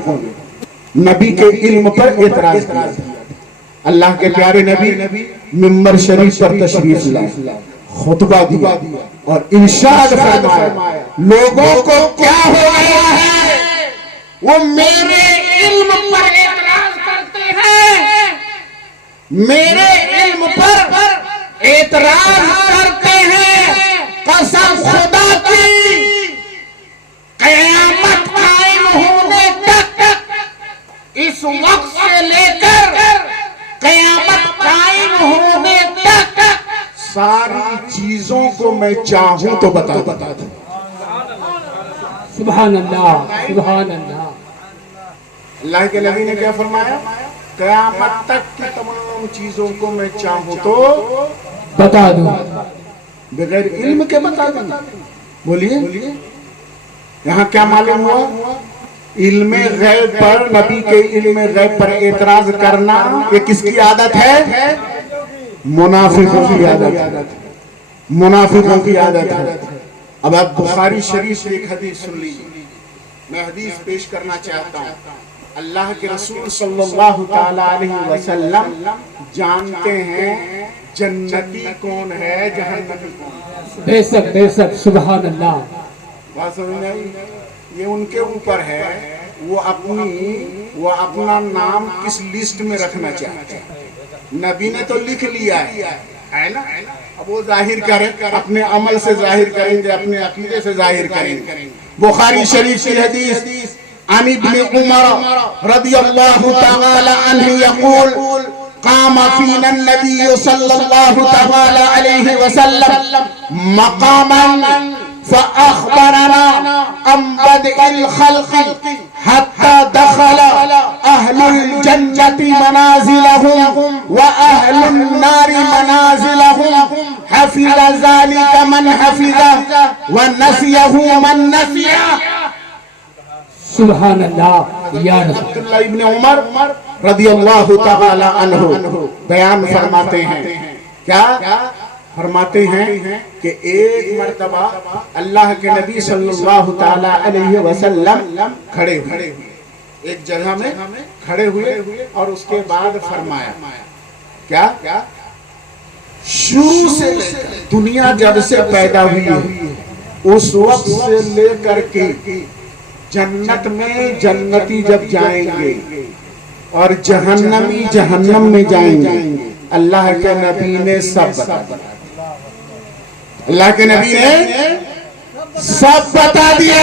نبی کے علم پر اعتراض کیا تھا۔ اللہ کے پیارے نبی منبر شریف پر تشریف لائے، خطبہ دیا اور ارشاد فرمایا لوگوں کو کیا ہو گیا ہے، وہ میرے علم پر اعتراض کرتے ہیں، میرے علم پر اعتراض کرتے ہیں۔ قسم خدا کی، قیامت قائم ہونے تک، اس وقت سے لے کر قیامت قائم ہونے تک ساری چیزوں کو میں چاہوں تو بتا دوں۔ سبحان اللہ، سبحان اللہ۔ اللہ کے نبی نے کیا فرمایا؟ قیامت تک کی تمام چیزوں کو میں چاہوں تو بتا دوں، بغیر علم کے بتا دوں۔ بولیے، یہاں کیا معلوم ہوا؟ علم غیب پر، نبی کے علم غیب پر اعتراض کرنا یہ کس کی عادت ہے؟ منافقوں کی عادت ہے، منافقوں کی عادت ہے۔ اب آپ بخاری شریف سے ایک حدیث سن لیجیے، میں حدیث پیش کرنا چاہتا ہوں۔ اللہ کے رسول صلی اللہ تعالی علیہ وسلم جانتے ہیں جنتی کون ہے، جہنمی کون ہے۔ بے شک، بے شک، سبحان اللہ۔ بات سمجھ میں آئی؟ یہ ان کے اوپر ہے، وہ اپنا نام کس لسٹ میں رکھنا چاہتے ہیں۔ نبی نے تو لکھ لیا ہے نا، اب وہ ظاہر کریں، اپنے عمل سے ظاہر کریں گے، اپنے عقیدے سے ظاہر کریں گے۔ بخاری شریف کی حدیث عن ابن عمر رضی اللہ تعالی عنہ یقول قام فینا النبی صلی اللہ تعالی علیہ وسلم مقاما فأخبرنا عن بدء الخلق حتى دخل أهل الجنة منازلهم وأهل النار منازلهم حفظ ذلك من حفظه ونسيه من نسيه. سبحان اللہ یا رسول عبداللہ ابن عمر رضی اللہ تعالی عنہ بیان فرماتے ہیں، کیا فرماتے ہیں کہ ایک مرتبہ اللہ کے نبی صلی اللہ تعالی علیہ وسلم کھڑے ہوئے، ایک جگہ میں کھڑے ہوئے اور اس کے بعد فرمایا کیا؟ شروع سے دنیا جب سے پیدا ہوئی ہے اس وقت سے لے کر کے جنت میں جنتی جب جائیں گے اور جہنمی جہنم میں جائیں گے، اللہ کے نبی نے سب بتا دیا. اللہ کے نبی نے سب بتا دیا.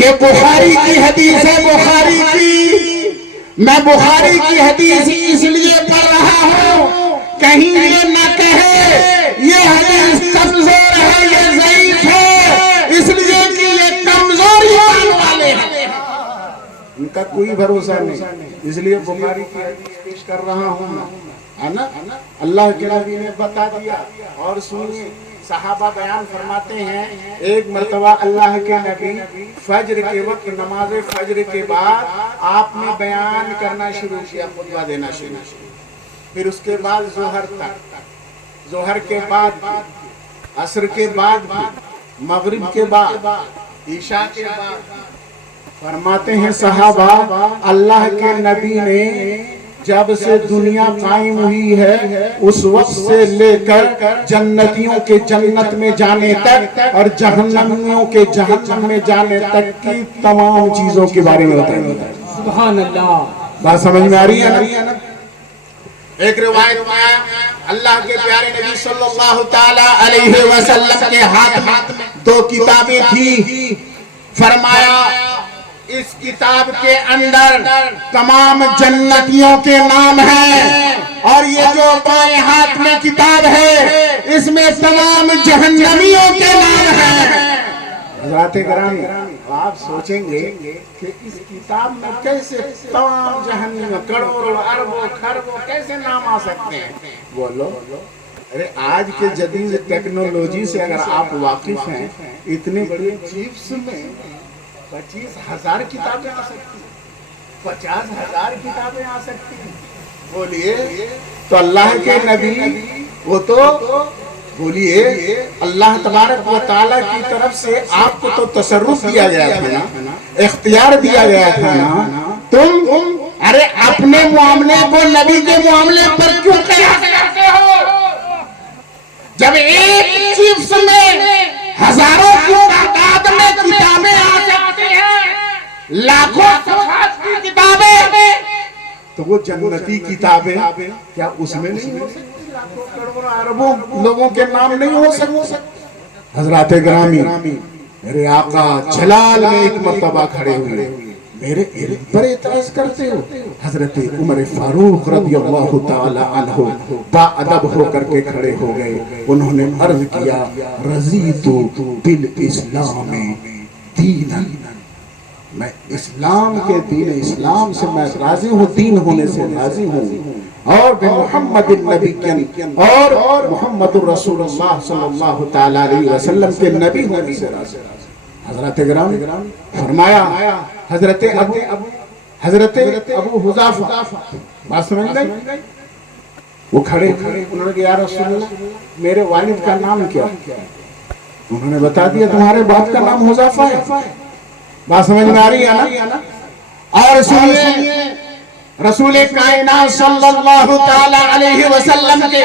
یہ بخاری کی حدیث ہے، بخاری کی. میں بخاری کی حدیث اس لیے پڑھ رہا ہوں کہیں یہ نہ کہے یہ حدیث کمزور ہے، یہ ضعیف ہے، اس لیے کہ یہ کمزور ایمان والے ہیں، ان کا کوئی بھروسہ نہیں، اس لیے بخاری کی حدیث پیش کر رہا ہوں ہے نا. اللہ کے نبی نے بتا دیا. اور سنیے صحابہ بیان فرماتے ہیں ایک مرتبہ اللہ کے نبی فجر کے وقت نماز فجر کے بعد آپ نے بیان کرنا شروع کیا، خطبہ دینا شروع کیا. پھر اس کے بعد ظہر تک، ظہر کے بعد عصر کے بعد مغرب کے بعد عشاء کے بعد. فرماتے ہیں صحابہ اللہ کے نبی نے جب سے دنیا قائم ہوئی ہے اس وقت سے لے کر جنتیوں کے جنت میں جانے تک اور جہنمیوں کے جہنم میں جانے تک کی تمام چیزوں کے بارے میں بتائیں. سبحان اللہ. بات سمجھ میں آ رہی ہے نا؟ ایک روایت میں اللہ کے پیارے نبی صلی اللہ تعالی علیہ وسلم کے ہاتھ میں 2 کتابیں تھی. فرمایا اس کتاب کے اندر تمام جنتیوں کے نام ہیں اور یہ جو بائیں ہاتھ میں کتاب ہے اس میں تمام جہنمیوں کے نام ہیں. حضرات گرامی آپ سوچیں گے کہ اس کتاب میں کیسے تمام جہنمیوں کروڑوں اربوں خربوں کیسے نام آ سکتے ہیں؟ بولو. ارے آج کے جدید ٹیکنالوجی سے اگر آپ واقف ہیں اتنے بڑے چیپس میں 25,000 کتابیں آ سکتی ہیں، 50,000 کتابیں آ سکتی ہیں. بولیے تو اللہ کے نبی وہ تو بولیے اللہ تبارک و تعالیٰ کی طرف سے آپ کو تو تصرف دیا گیا تھا نا، اختیار دیا گیا تھا نا. تم ارے اپنے معاملے کو نبی کے معاملے پر کیوں قیاس کرتے ہو؟ جب ایک چیپس میں ہزاروں کی تعداد میں کتابیں آ سکتی ہیں، لاکھوں صفحات کی کتابیں، تو وہ جنتی کتابیں کیا اس میں نہیں ہو سکتی؟ لاکھوں کروڑوں اربوں لوگوں کے نام نہیں ہو سکتے؟ حضرات گرامی میرے آقا جلال میں ایک مرتبہ کھڑے ہوئے، میرے علم پر اعتراض کرتے ہو؟ حضرت عمر فاروق رضی اللہ تعالی عنہ با ادب ہو کر کے کھڑے ہو گئے. انہوں نے عرض کیا رضیت بالاسلام دینا، میں اسلام کے دین اسلام سے میں راضی ہوں، دین ہونے سے راضی ہوں، اور محمد النبی اور محمد الرسول اللہ صلی اللہ تعالی علیہ وسلم کے نبی ہونے سے راضی ہوں. حضرت گرامی فرمایا حضرت ابو حذافہ بات سمجھ گئی؟ وہ کھڑے انہوں نے کہا یا رسول اللہ میرے والد کا نام کیا؟ انہوں نے بتا دیا تمہارے باپ کا نام حذافہ ہے. بات سمجھ میں آ رہی ہے نا؟ اور سنیے رسول کائنات صلی اللہ تعالی علیہ وسلم کے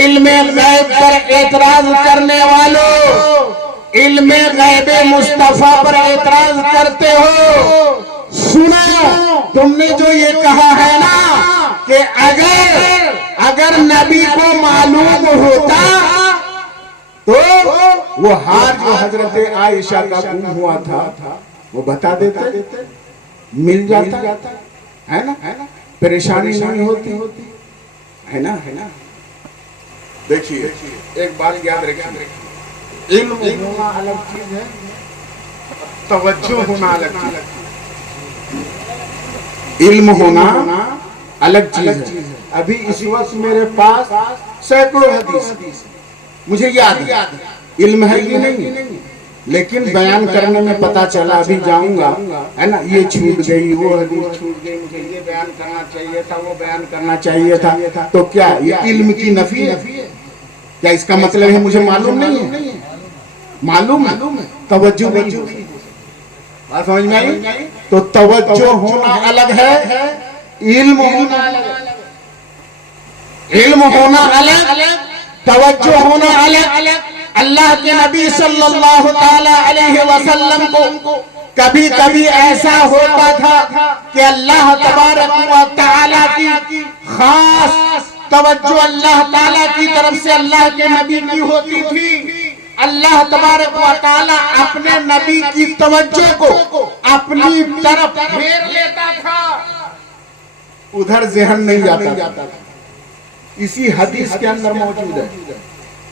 علم غیب پر اعتراض کرنے والوں، علم غیب مصطفیٰ پر اعتراض کرتے ہو. سنو تم نے جو یہ کہا ہے نا کہ اگر نبی کو معلوم ہوتا تو وہ ہار جو حضرت عائشہ کا گم ہوا تھا وہ بتا دیتے، مل جاتا ہے نا، پریشانی نہیں ہوتی ہے نا. دیکھیے ایک بات یاد رکھیے، علم ہونا الگ چیز ہے، توجہ ہونا الگ چیز ہے۔ علم ہونا الگ چیز ہے۔ ابھی اس وقت میرے پاس سینکڑوں حدیث مجھے یاد ہے، علم ہے کہ نہیں، لیکن بیان کرنے میں پتا چلا ابھی جاؤں گا ہے نا، یہ چھوٹ گئی، وہ حدیث چھوٹ گئی، مجھے یہ بیان کرنا چاہیے تھا، وہ بیان کرنا چاہیے تھا، تو کیا یہ علم کی نفی ہے؟ کیا اس کا مطلب ہے مجھے معلوم نہیں ہے؟ معلوم ہے، توجہ نہیں ہوئی، بات سمجھ میں آئی؟ تو توجہ ہونا الگ ہے، علم ہونا الگ ہے۔ علم ہونا الگ، توجہ ہونا الگ۔ اللہ کے نبی صلی اللہ تعالی علیہ وسلم کو کبھی کبھی ایسا ہوتا تھا کہ اللہ تبارک و تعالی کی خاص توجہ اللہ تعالی کی طرف سے اللہ کے نبی کی ہوتی تھی۔ اللہ تبارک و تعالی اپنے نبی کی توجہ کو اپنی طرف پھیر لیتا تھا، ادھر ذہن نہیں جاتا تھا۔ اسی حدیث کے اندر موجود ہے،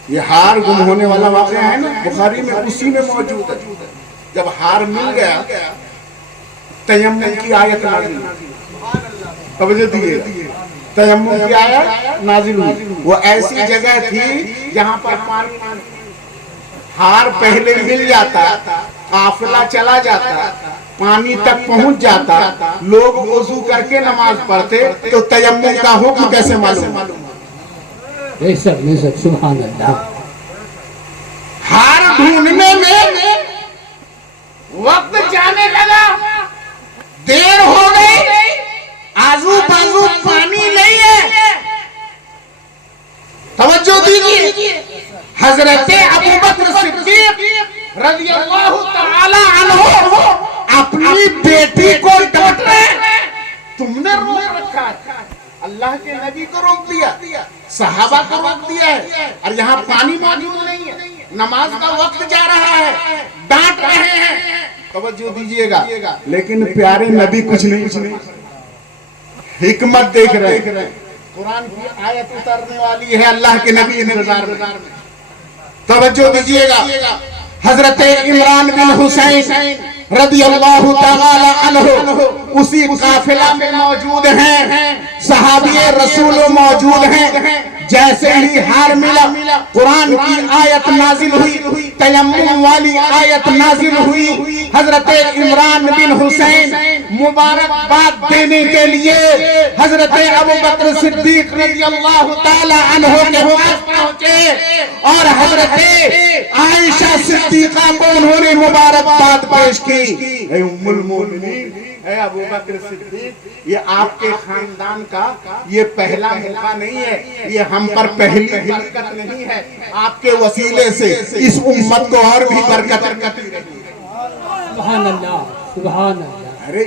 یہ ہار گم ہونے والا واقعہ ہے نا، بخاری میں اسی میں موجود ہے۔ جب ہار مل گیا، تیمم کی آیت نازل ہوئی، توجہ دیجیے، تیمم کی آیت نازل ہوئی۔ وہ ایسی جگہ تھی جہاں پر پانی، ہار پہلے مل جاتا، قافلہ چلا جاتا، پانی تک پہنچ جاتا، لوگ وضو کر کے نماز پڑھتے، تو تیمم کا حکم کیسے معلوم؟ بے شک سبحان اللہ۔ ہار ڈھونڈنے میں وقت جانے لگا، دیر ہو گئی، آزو بازو پانی نہیں ہے۔ توجہ دیجیے، حضرت ابوبکر صدیق رضی اللہ تعالی عنہ اپنی بیٹی کو ڈانٹ رہے ہیں، تم نے روک رکھا ہے، اللہ کے نبی کو روک دیا، صحابہ کو روک دیا ہے، اور یہاں پانی موجود نہیں ہے، نماز کا وقت جا رہا ہے، ڈانٹ رہے ہیں۔ توجہ دیجئے گا، لیکن پیارے نبی کچھ نہیں، حکمت دیکھ رہے ہیں۔ قرآن کی آیت اترنے والی ہے، اللہ کے نبی انتظار میں۔ توجہ دیجئے گا، حضرت عمران بن حسین رضی اللہ تعالی عنہ اسی قافلہ میں موجود ہیں، صحابی رسول موجود ہیں۔ جیسے ہی ہار ملا، قرآن کی آیت نازل ہوئی، تیمم والی آیت نازل ہوئی۔ حضرت عمران بن حسین مبارکباد دینے کے لیے حضرت ابوبکر صدیق رضی اللہ تعالی عنہ کے پاس پہنچے، اور حضرت عائشہ صدیقہ کو انہوں نے مبارکباد پیش کی۔ اے ام المومنین، اے ابوبکر صدیق، یہ آپ کے خاندان کا یہ پہلا موقع نہیں ہے، یہ ہم پر پہلی برکت نہیں ہے، آپ کے وسیلے سے اس امت کو اور بھی برکت رہی ہے۔ سبحان اللہ، سبحان اللہ۔